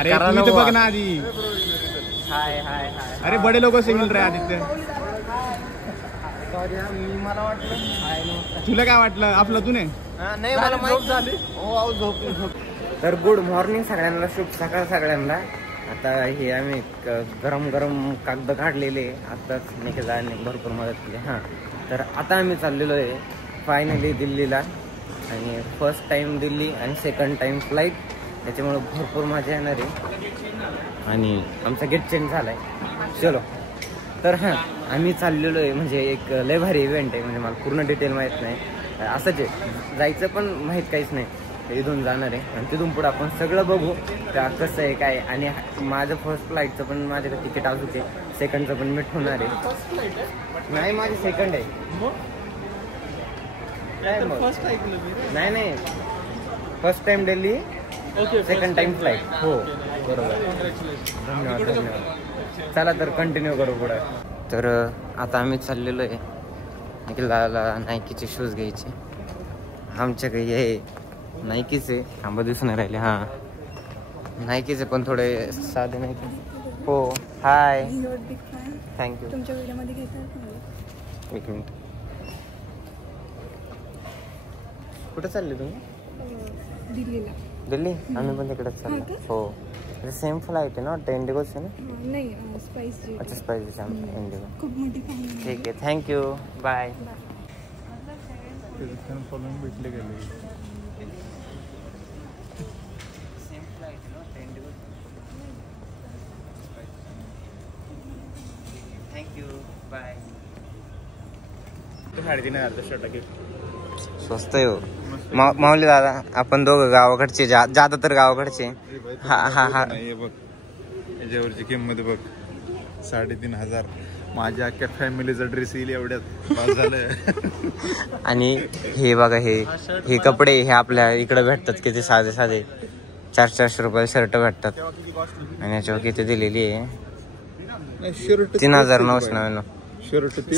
अरे तू इथं बघ ना आधी. हाय हाय हाय. अरे बडे लोक सिंगल रे आदित्य. मला वाटलं तुला काय वाटलं आपलं तू नाही? नाही मला माहित झाली. हो झोप. तर गुड मॉर्निंग सगळ्यांना, शुभ सकाळ सगळ्यांना. आता हे आम्ही गरम गरम कागद काढलेले आताच निकेताने भरपूर मदत केली. हां तर आता आम्ही चाललेलो आहे फायनली दिल्लीला. आणि फर्स्ट टाइम दिल्ली आणि सेकंड टाइम फ्लाईट, त्याच्यामुळे भरपूर मजा येणार आहे. आणि आमचा गेट चेंज झाला आहे. चलो तर हां आम्ही चाललेलो आहे. म्हणजे एक लय भारी इव्हेंट आहे. म्हणजे मला पूर्ण डिटेल माहीत नाही, असंच आहे. जायचं पण माहीत काहीच नाही. इथून जाणार आहे आणि तिथून पुढे आपण सगळं बघू का कसं आहे काय. आणि माझं फर्स्ट फ्लाईटचं पण माझ्याकडे तिकीट अजून आहे, सेकंडचं पण मीट होणार आहे. नाही माझी सेकंड आहे. नाही first time Delhi, second time flight. हो बरोबर. धन्यवाद. चला तर कंटिन्यू करू पुढे. तर आता आम्ही चाललेलो आहे निखिलला नायकीचे शूज घ्यायचे. आमच्याकडे हे नायकीचे आंबा दिसून नाही राहिले. हां नायकीचे पण थोडे साधे नायकी. हो हाय थँक्यू. तुमच्या व्हिडिओमध्ये घेतात. एक मिनिट. कुठे चालले तुम्ही? दिल्लीला. दिल्ली? आम्ही पण तिकडेच चाललो. हो सेम फ्लाईट आहे ना वाटतं, इंडिगोच आहे ना? नाही स्पाइस. अच्छा स्पाइस इंडिगो. खूप मोठी फॅमिली. ठीक आहे थँक्यू बाय. भेटले गेले. Thank you bye. 3,500 शर्ट स्वस्त आहे हो. माऊली दादा आपण दोघं गावाकडचे, जादा तर गावाकडचे. हा हा हा हे बघ याच्यावरची किंमत बघ 3,500. माझ्या अख्ख्या फॅमिलीचा ड्रेस येईल एवढ्यात पास झालं. आणि हे बघा हे कपडे हे आपल्या इकडे भेटतात किती साधे साधे 400-400 रुपये शर्ट भेटतात. आणि याच्यावर किती दिलेली आहे 3,999.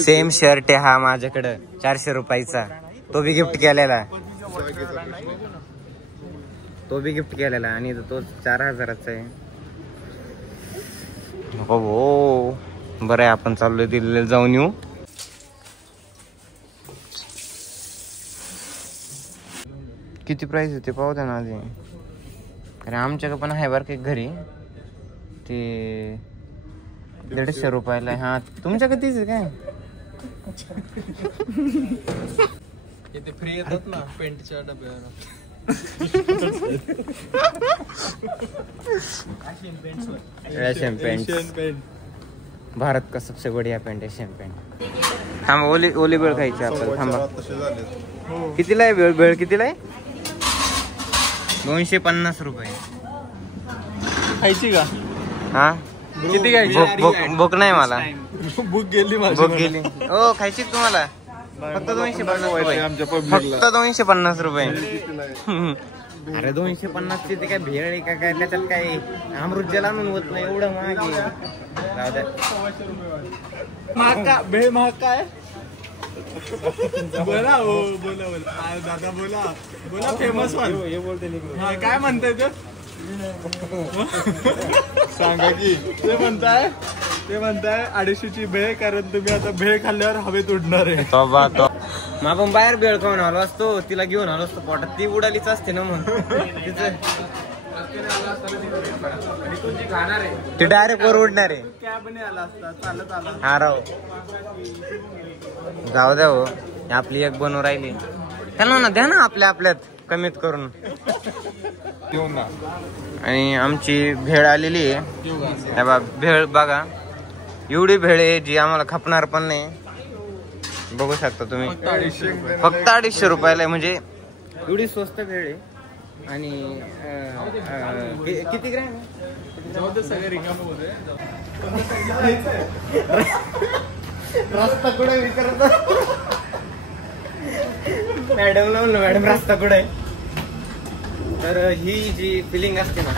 सेम शर्ट आहे हा माझ्याकडे 400 रुपयाचा. तो बी गिफ्ट केलेला. आणि तो 4,000चा आहे. हो बरं आहे आपण चाललोय दिल्लीला जाऊन येऊ. किती प्राइस होते पाहू द्या ना आधी. अरे आमच्याकडे पण आहे बरं की घरी ते 150 रुपयाला आहे. हा तुमच्या कितीच आहे काय? इथे फ्री येतात ना पेंटच्या डब्यावर. Asian Paint. भारत का सबसे बढ़िया पेंट एशियन पेंट. थांबा ओली भेळ खायची आपल्याला. थांबा कितीला आहे भेळ कितीला आहे? 250 रुपये. खायची का? हा किती घ्यायची? भूक नाही मला. बुक गेली भूक गेली. हो खायची तुम्हाला? फक्त 250 रुपये. फक्त 250 रुपये. अरे 250 ची ते काय भेळ आहे का काय? त्याच्यात काय अमृत जल आणून होत नाही एवढं महाग आहे. महाग का? भेळ महाग काय? बोला हो बोला दादा बोला फेमस वन. हे बोलते हा काय म्हणताय ते सांगा की. ते म्हणताय 250ची भेळ, कारण तुम्ही आता भेळ खाल्ल्यावर हवेत उडणार आहे. मग आपण बाहेर भेळ खाऊन आलो असतो, तिला घेऊन आलो असतो पोटात. ती उडालीच असते ना मग ती डायरेक्ट वर उडणार आहे. कॅबने आला असता चालत आला. हा राव जाऊ द्या हो. आपली एक बनवून राहिली त्यांना ना द्या ना आपल्यात कमीत करून. आणि आमची भेळ आलेली आहे. भेळ बघा एवढी भेळ आहे जी आम्हाला खपणार पण नाही. बघू शकता तुम्ही फक्त 250 रुपयाला. म्हणजे एवढी स्वस्त भेळ आहे. आणि किती ग्रॅम रस्ता कुठे विचारत मॅडम लावलं. मॅडम रस्ता कुठे? तर ही जी फिलिंग असते ना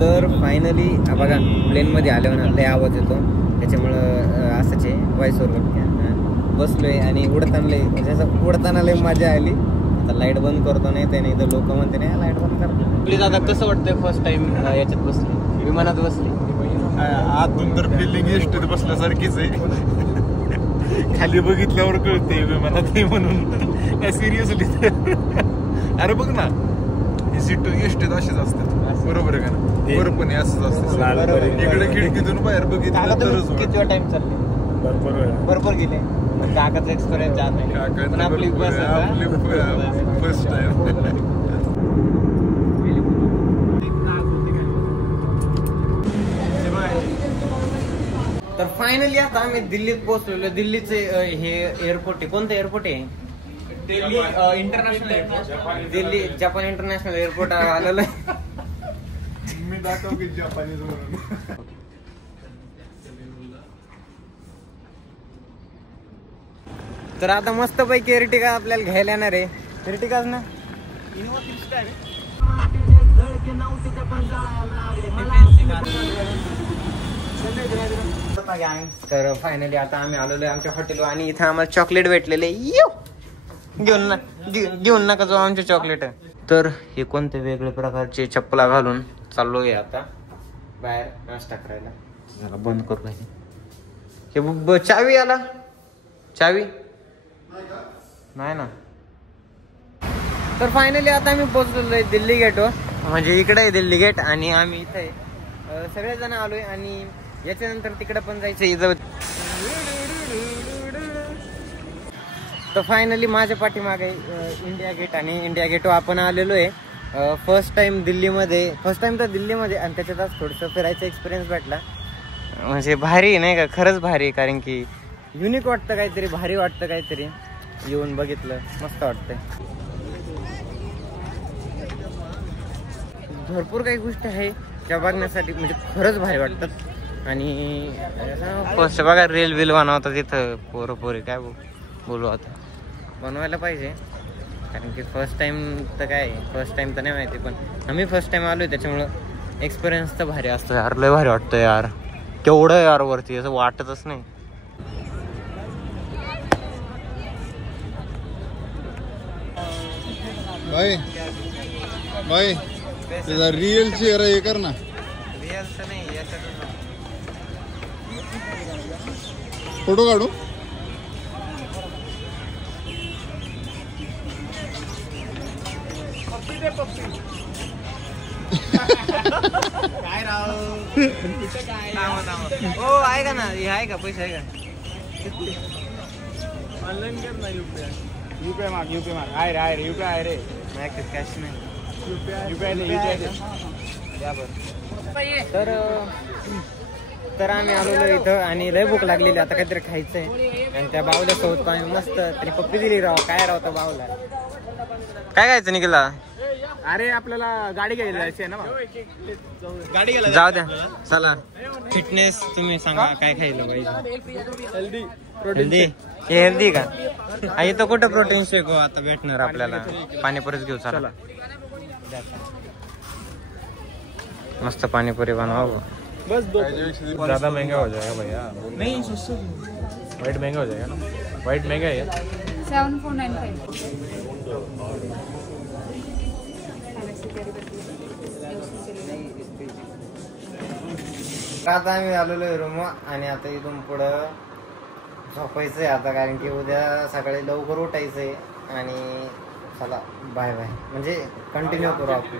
तर फायनली बघा प्लेनमध्ये आल्यावर लय आवाज येतो त्याच्यामुळं असंच आहे. व्हॉइस ओव्हर बसलोय आणि उडताना लय मजा आली. आता लाईट बंद करतो नाही ते, नाही तर लोक म्हणते नाही लाईट बंद करतो. प्लीज आता कसं वाटतंय फर्स्ट टाइम याच्यात बसले, विमानात बसले? आतून तर फिलिंग एसटीत बसल्यासारखीच आहे. खाली बघितल्यावर कळते विमानात आहे म्हणून काय सिरियसली. अरे बघ ना, ही सीट एसटीत अशीच असतात, बरोबर आहे का ना? बरोबर पण असंच असतं. इकडे खिडकीतून बाहेर बघितलं तरच किती वेळ टाइम चालले? भरपूर गेले. काकाचा एक्सपिरियन्स जात नाही, पण आपली फर्स्ट टाइम. तर फायनली आता आम्ही दिल्लीत पोहोचलेलो. दिल्लीचे हे एअरपोर्ट आहे. कोणतं एअरपोर्ट आहे? Delhi international airport. Delhi Japan international airport आलेलं आहे. मी दाखव की जपानीज म्हणून. तर आता मस्त पैकी एर्टिगा आपल्याला घ्यायला येणार आहे. एर्टिगाच ना, तर फायनली आता आम्ही आलेलो आहे आमच्या हॉटेलवर आणि इथे आम्हाला चॉकलेट भेटलेले. घेऊन नका जाऊ आमचे चॉकलेट. तर हे कोणते वेगळे प्रकारचे चप्पला घालून चाललोय आता बाहेर नाश्ता करायला. जरा बंद करू हे चावी आला. चावी नाही ना. तर फायनली आता आम्ही पोहोचलेलो आहे दिल्ली गेटवर. म्हणजे इकडे आहे दिल्ली गेट आणि आम्ही इथे सगळेजण आलोय आणि याच्यानंतर तिकडे पण जायचं इथं. तर फायनली माझ्या पाठीमागे इंडिया गेट आणि इंडिया गेटवर आपण आलेलो आहे. फर्स्ट टाइम दिल्लीमध्ये, फर्स्ट टाइम तर दिल्लीमध्ये आणि त्याच्यातच थोडंसं फिरायचा एक्सपिरियन्स भेटला. म्हणजे भारी नाही का, खरंच भारी. कारण की युनिक वाटतं काहीतरी, भारी वाटतं काहीतरी. येऊन बघितलं मस्त वाटतंय. भरपूर काही गोष्टी आहे त्या बघण्यासाठी, म्हणजे खरंच भारी वाटतात. आणि फर्स्ट बघा रील बिल बनवतात तिथं पोरं पोरी. काय बोलू आता, बनवायला पाहिजे. कारण की फर्स्ट टाइम तर काय, फर्स्ट टाइम तर नाही माहिती, पण आम्ही फर्स्ट टाइम आलोय त्याच्यामुळं एक्सपिरियन्स तर भारी असतो यार. लय भारी वाटतं यार. केवढं यार वरती, असं वाटतच नाही. भाई भाई त्याचा रिअल चेहरा हे कर ना. रिअलचं नाही याच्यात फोटो काढू. काय राव हो आहे का ना, हे आहे का, पैसे आहे का? ऑनलाईन कर ना. युपीआय माग आहे रे युपीआय आहे रे. नाही कॅश नाही. युपीआय तर आम्ही आलेलो इथं आणि लय भूक लागलेली. आता काहीतरी खायचंय आणि त्या बावल्या सोबत आम्ही मस्त तरी पप्पी दिली राव. काय राव तो बावला. काय खायचं निघाला? अरे आपल्याला गाडी घ्यायला जायची आहे ना. गाडी घ्यायला जाऊ द्या चला. फिटनेस तुम्ही सांगा काय खायला पाहिजे. Healthy healthy. हे हेल्दी का? आई तर कुठं प्रोटीन शेक हो आता भेटणार आपल्याला. पाणीपुरीच घेऊ चला. मस्त पाणीपुरी बनवावं. बस ज्यादा महंगा हो जाएगा भैया. नहीं वाइट महंगा हो जाएगा ना. वाइट महंगा है. 7495. आता आम्ही आलेलो आहे रूम आणि आता इथून पुढं झोपायचंय आता. कारण की उद्या सकाळी लवकर उठायचंय आणि चला बाय बाय. म्हणजे कंटिन्यू करू आपण.